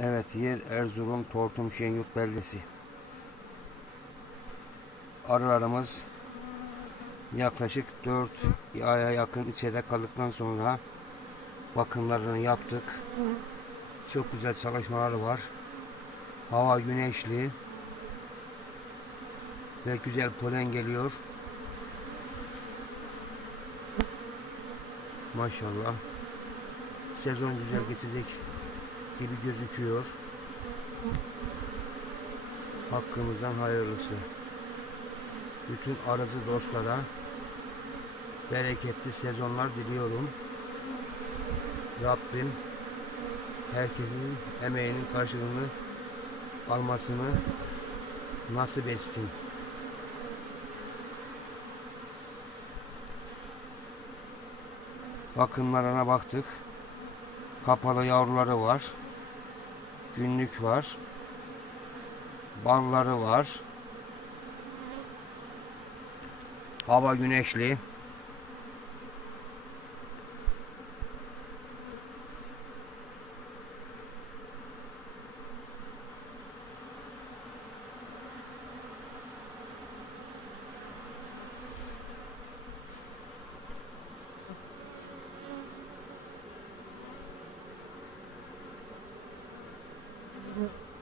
Evet yer Erzurum Tortum Şenyurt beldesi. Arılarımız yaklaşık 4 aya yakın içeride kaldıktan sonra bakımlarını yaptık. Çok güzel çalışmaları var. Hava güneşli ve güzel polen geliyor. Maşallah. Sezon güzel geçecek gibi gözüküyor. Hakkımızdan hayırlısı. Bütün aracı dostlara bereketli sezonlar diliyorum. Rabbim herkesin emeğinin karşılığını almasını nasip etsin. Bakımlarına baktık. Kapalı yavruları var. Günlük var. Balları var. Hava güneşli. Mm-hmm.